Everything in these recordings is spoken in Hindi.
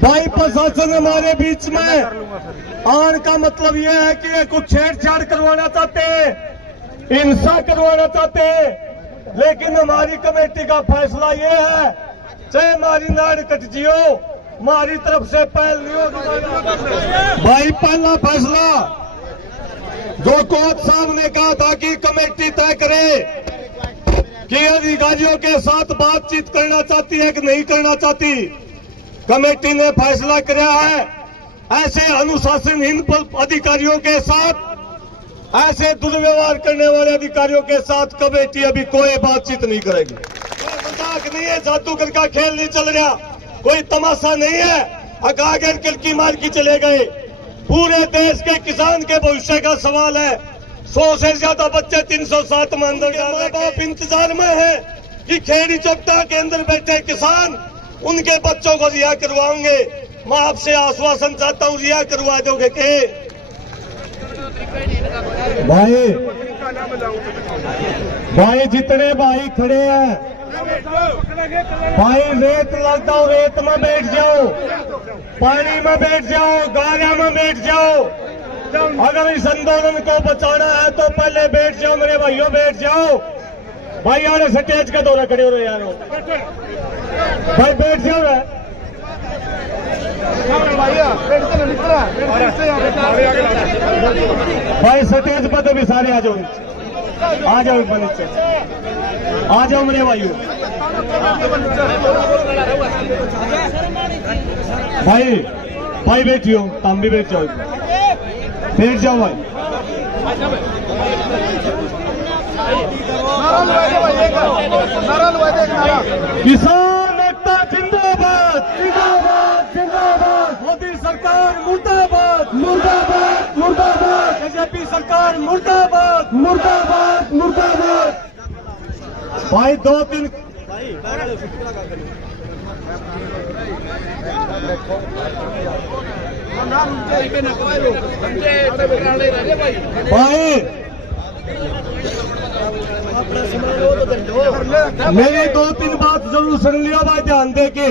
भाई प्रशासन हमारे बीच में आने का मतलब ये है कि ये कुछ छेड़छाड़ करवाना चाहते हैं, हिंसा करवाना चाहते हैं। लेकिन हमारी कमेटी का फैसला ये है, चाहे हमारी नाड़ कट जियो, हमारी तरफ से पहल नहीं होगी। भाई पहला फैसला जो कोच साहब ने कहा था कि कमेटी तय करे कि अधिकारियों के साथ बातचीत करना चाहती है कि नहीं करना चाहती, कमेटी ने फैसला किया है ऐसे अनुशासनहीन अधिकारियों के साथ, ऐसे दुर्व्यवहार करने वाले अधिकारियों के साथ कमेटी अभी कोई बातचीत नहीं करेगी। मजाक नहीं है, जादूगर का खेल नहीं चल रहा, कोई तमाशा नहीं है। अगर किलकी मार की चले गए, पूरे देश के किसान के भविष्य का सवाल है। 100 से ज्यादा बच्चे 307 में अंदर, माँ बाप इंतजार में है कि खेड़ी चौपटा के अंदर बैठे किसान उनके बच्चों को रिहा करवाओगे। मैं आपसे आश्वासन चाहता हूँ, रिहा करवा दोगे के? भाई जितने भाई खड़े हैं, भाई रेत लगता हो, रेत में बैठ जाओ, पानी में बैठ जाओ, गारा में बैठ जाओ। अगर इस आंदोलन को बचाना है तो पहले बैठ जाओ मेरे भाइयों, बैठ जाओ। भाई यार स्टेज का दौरा खड़े हो रहे यार, भाई बैठ जाओ रे। भाई स्टेज पर तो भी सारे आ जाओ, आ जाओ नीचे, आ जाओ मेरे भाइयों। भाई बैठियो, तुम भी बैठ जाओ, बैठ जाओ भाई। किसान एकता जिंदाबाद, जिंदाबाद, जिंदाबाद। मोदी सरकार मुर्दाबाद, मुर्दाबाद, मुर्दाबाद। बीजेपी सरकार मुर्दाबाद, मुर्दाबाद, मुर्दाबाद। भाई 2-3 भाई मेरी 2-3 बात जरूर सुन लियो भाई, ध्यान दे के,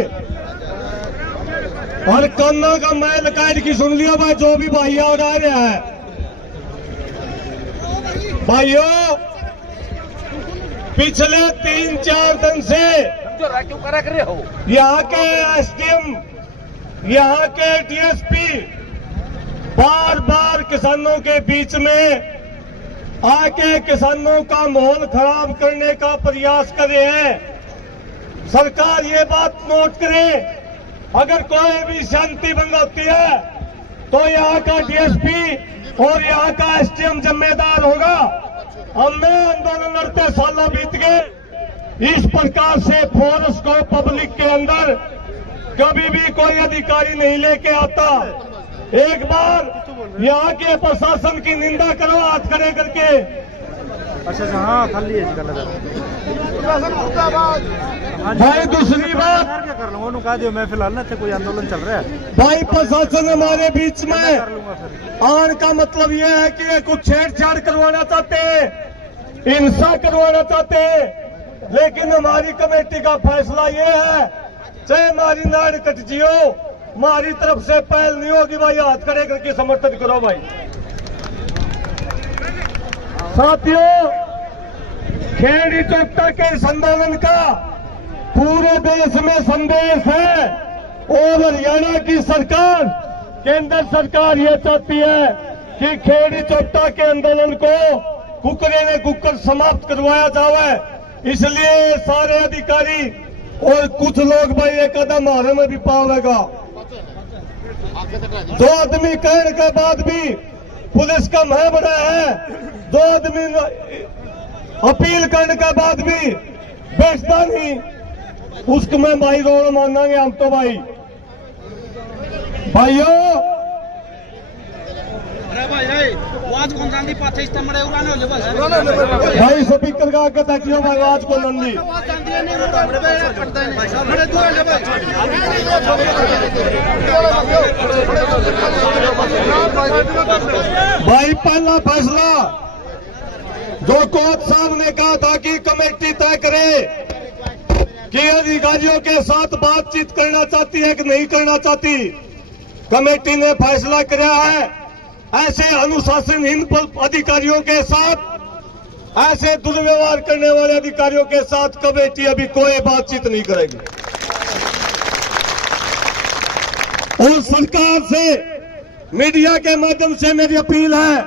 और काना का मैल काट की सुन लियो भाई, जो भी भाइया उड़ा रहा है। भाइयों पिछले 3-4 दिन से यहाँ के एसडीएम, यहाँ के डीएसपी बार बार किसानों के बीच में आके किसानों का माहौल खराब करने का प्रयास कर रहे हैं। सरकार ये बात नोट करे, अगर कोई भी शांति भंग होती है तो यहाँ का डीएसपी और यहाँ का एसडीएम जिम्मेदार होगा। हमने आंदोलन लड़ते सालों बीत गए, इस प्रकार से फोर्स को पब्लिक के अंदर कभी भी कोई अधिकारी नहीं लेके आता। एक बार यहाँ के प्रशासन की निंदा करो हाथ खड़े करके। अच्छा हाँ खाली भाई दूसरी बात क्या कर लूंगा, कहा दियो मैं फिलहाल ना कोई आंदोलन चल रहा है। भाई प्रशासन हमारे बीच में आने का मतलब ये है कि ये कुछ छेड़छाड़ करवाना चाहते हैं, हिंसा करवाना चाहते हैं। लेकिन हमारी कमेटी का फैसला ये है, चाहे हमारी नाड़ कट जियो, हमारी तरफ से पहल नहीं होगी। भाई हाथ खड़े करके समर्थन करो भाई। साथियों, खेड़ी चौपटा के इस आंदोलन का पूरे देश में संदेश है, और हरियाणा की सरकार, केंद्र सरकार ये चाहती है कि खेड़ी चौपटा के आंदोलन को कुकरे ने कुकर समाप्त करवाया जावे। इसलिए सारे अधिकारी और कुछ लोग भाई एक कदम हारे में भी पावेगा। 2 आदमी कहने के बाद भी पुलिस का मह बना है, 2 आदमी अपील करने के बाद भी बैठता नहीं, उसको मैं भाई रोड मानेंगे हम तो। भाइयों भाई स्पीकर का आगे तकियो भाई, आवाज को नंदी भाई। पहला फैसला जो कोच साहब ने कहा था कि कमेटी तय करे कि अधिकारियों के साथ बातचीत करना चाहती है कि नहीं करना चाहती। कमेटी ने फैसला किया है ऐसे अनुशासनहीन अधिकारियों के साथ, ऐसे दुर्व्यवहार करने वाले अधिकारियों के साथ कमेटी अभी कोई बातचीत नहीं करेगी। और सरकार से मीडिया के माध्यम से मेरी अपील है,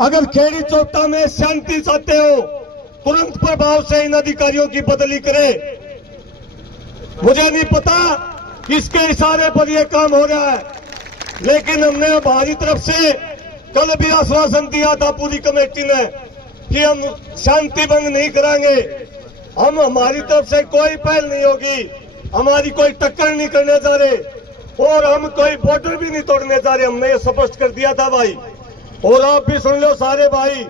अगर खेड़ी चौटा में शांति चाहते हो तुरंत प्रभाव से इन अधिकारियों की बदली करे। मुझे नहीं पता किसके इशारे पर यह काम हो रहा है, लेकिन हमने हमारी तरफ से कल भी आश्वासन दिया था पूरी कमेटी ने कि हम शांति भंग नहीं कराएंगे। हम हमारी तरफ से कोई पहल नहीं होगी, हमारी कोई टक्कर नहीं करने जा रहे और हम कोई बॉर्डर भी नहीं तोड़ने जा रहे। हमने ये स्पष्ट कर दिया था भाई, और आप भी सुन लो सारे भाई,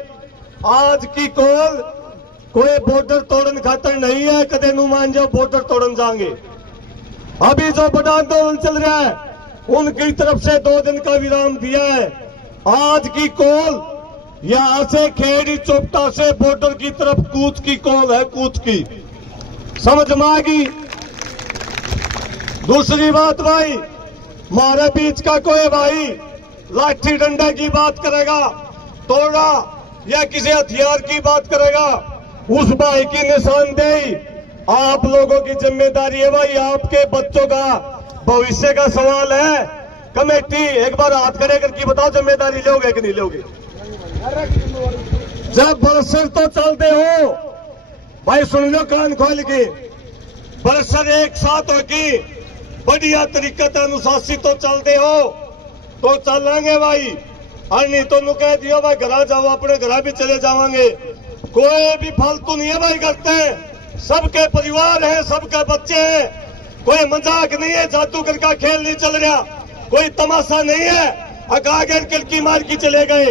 आज की कॉल कोई बॉर्डर तोड़न खातर नहीं है, कदे नु मान जाओ बॉर्डर तोड़न जाएंगे। अभी जो बड़ा आंदोलन चल रहा है उनकी तरफ से 2 दिन का विराम दिया है। आज की कॉल यहां से खेड़ी चौपटा से बॉर्डर की तरफ कूच की कॉल है, कूच की, समझ में आ गई। दूसरी बात भाई, हमारे बीच का कोई भाई लाठी डंडा की बात करेगा, तोड़ा या किसी हथियार की बात करेगा, उस भाई की निशानदेही आप लोगों की जिम्मेदारी है भाई। आपके बच्चों का भविष्य का सवाल है। कमेटी एक बार हाथ खड़े करके बताओ जिम्मेदारी लोगे कि नहीं लोगे। जब बरसर तो चलते हो भाई, सुन लो कान खोल के, बरसर एक साथ होगी बढ़िया तरीके से अनुशासित तो चलते हो तो चलेंगे भाई, और नहीं तो कह दियो भाई घर जाओ, अपने घर भी चले जाओगे। कोई भी फालतू नहीं है भाई, करते सबके परिवार है, सबके बच्चे हैं, कोई मजाक नहीं है, जादूगर का खेल नहीं चल रहा, कोई तमाशा नहीं है अकागर किलकी मार की चले गए।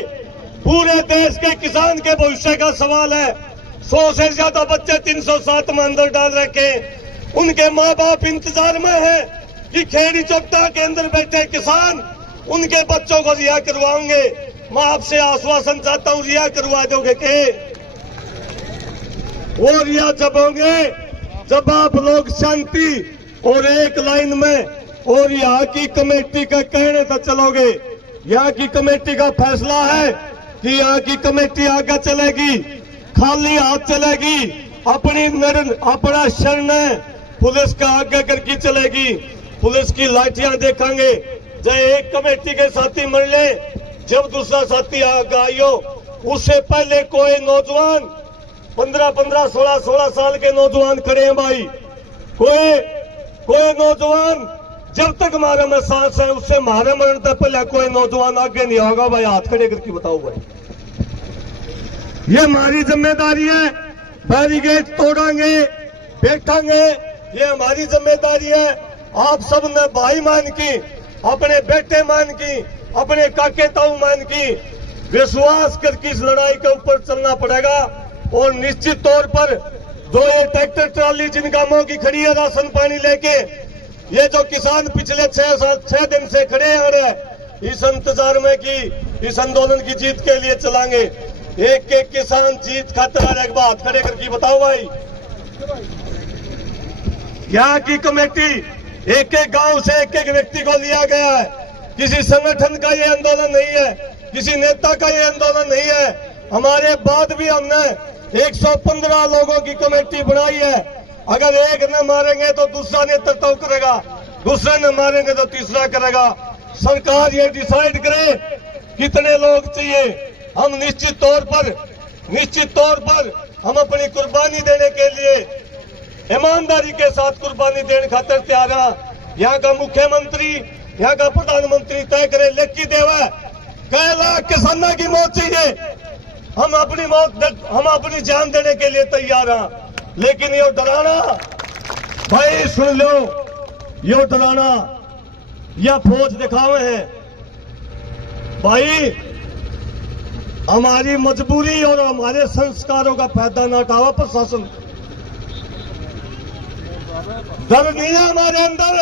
पूरे देश के किसान के भविष्य का सवाल है। 100 से ज्यादा बच्चे 307 में अंदर डाल रखे, उनके माँ बाप इंतजार में है कि खेड़ी चौपटा के अंदर बैठे किसान उनके बच्चों को रिहा करवाओगे। मैं आपसे आश्वासन चाहता हूं, रिहा करवा दोगे के? वो रिहा जब होंगे जब आप लोग शांति और एक लाइन में और यहाँ की कमेटी का कहने तक चलोगे। यहाँ की कमेटी का फैसला है कि यहाँ की कमेटी आगे चलेगी, खाली हाथ चलेगी, अपना शरण पुलिस का आगे करके चलेगी। पुलिस की लाठियां देखेंगे, जब एक कमेटी के साथी मर ले, जब दूसरा साथी आगे आइयो, उससे पहले कोई नौजवान 15-15, 16-16 साल के नौजवान खड़े हैं भाई। कोई नौजवान जब तक हमारे में सांस है उससे हमारे मरण तक पहले कोई नौजवान आगे नहीं होगा भाई। हाथ खड़े करके बताओ भाई, ये हमारी जिम्मेदारी है। बैरिकेड तोड़ेंगे, बैठेंगे, ये हमारी जिम्मेदारी है। आप सब ने भाई मान की, अपने बेटे मान की, अपने काके ताऊ मान की, विश्वास करके इस लड़ाई के ऊपर चलना पड़ेगा। और निश्चित तौर पर जो ये ट्रैक्टर ट्राली जिनका मुंह की खड़ी है राशन पानी लेके, ये जो किसान पिछले 6 दिन से खड़े हैं इस इंतजार में कि इस आंदोलन की जीत के लिए चलाएंगे। एक एक किसान जीत खातिर हर एक बात खड़े करके बताओ भाई। यहाँ की कमेटी एक एक गांव से एक एक व्यक्ति को लिया गया है। किसी संगठन का ये आंदोलन नहीं है, किसी नेता का ये आंदोलन नहीं है। हमारे बाद भी हमने 115 लोगों की कमेटी बनाई है। अगर एक न मारेंगे तो दूसरा नेतृत्व करेगा, दूसरे न मारेंगे तो तीसरा करेगा। सरकार ये डिसाइड करे कितने लोग चाहिए। हम निश्चित तौर पर हम अपनी कुर्बानी देने के लिए ईमानदारी के साथ कुर्बानी देने खातिर तैयार है। यहाँ का मुख्यमंत्री, यहाँ का प्रधानमंत्री तय करे, लेखी देवा 1 लाख किसानों की मौत चाहिए, हम अपनी जान देने के लिए तैयार हैं। लेकिन ये डराना भाई, सुन लो, ये डराना या फौज दिखावे हैं भाई। हमारी मजबूरी और हमारे संस्कारों का फायदा ना उठावा प्रशासन। डर नहीं है हमारे अंदर,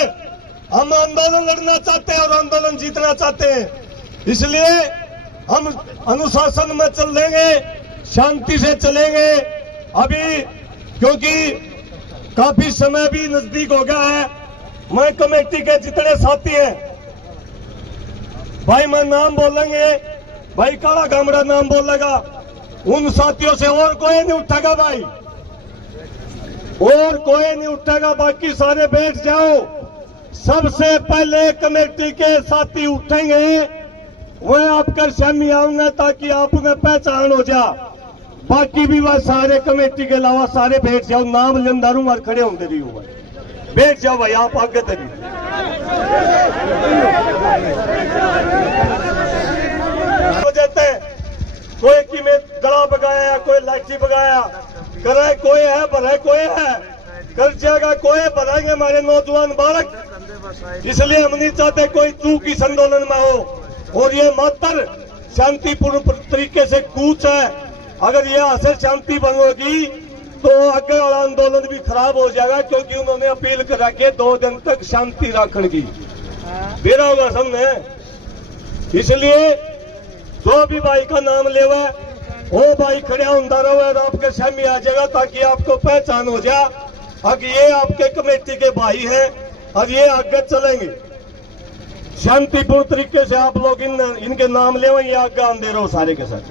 हम आंदोलन लड़ना चाहते हैं और आंदोलन जीतना चाहते हैं। इसलिए हम अनुशासन में चलेंगे, शांति से चलेंगे। अभी क्योंकि काफी समय भी नजदीक हो गया है। मैं कमेटी के जितने साथी हैं भाई, मैं नाम बोलेंगे, भाई काला गामड़ा नाम बोलेगा, उन साथियों से और कोई नहीं उठेगा भाई, और कोई नहीं उठेगा, बाकी सारे बैठ जाओ। सबसे पहले कमेटी के साथी उठेंगे वह आपका शामी आऊंगा ताकि आप उन्हें पहचान हो जा। बाकी भी वह सारे कमेटी के अलावा सारे बैठ जाओ, नाम लेंदारू और खड़े होंगे रही हुआ, बैठ जाओ भाई, आप आगे तरी जाते। कोई की में गला बगाया, कोई लाठी बगाया, करे कोई है, भरे कोई है, कर जाएगा कोई, भराएंगे हमारे नौजवान बालक। इसलिए हम नहीं चाहते कोई चूक इस आंदोलन में हो, और ये मात्र शांतिपूर्ण तरीके से कूच है। अगर ये असल शांति बनोगी तो आगे वाला आंदोलन भी खराब हो जाएगा, क्योंकि उन्होंने अपील करा के 2 दिन तक शांति रखने की देना होगा सबने। इसलिए जो भी भाई का नाम लेवा वो भाई खड़े होता रहो और आपके सामने आ जाएगा, ताकि आपको पहचान हो जाए कि ये आपके कमेटी के भाई हैं और ये आगे चलेंगे शांतिपूर्ण तरीके से। आप लोग इनके नाम ले, ये आगे आंदे रहो सारे के साथ।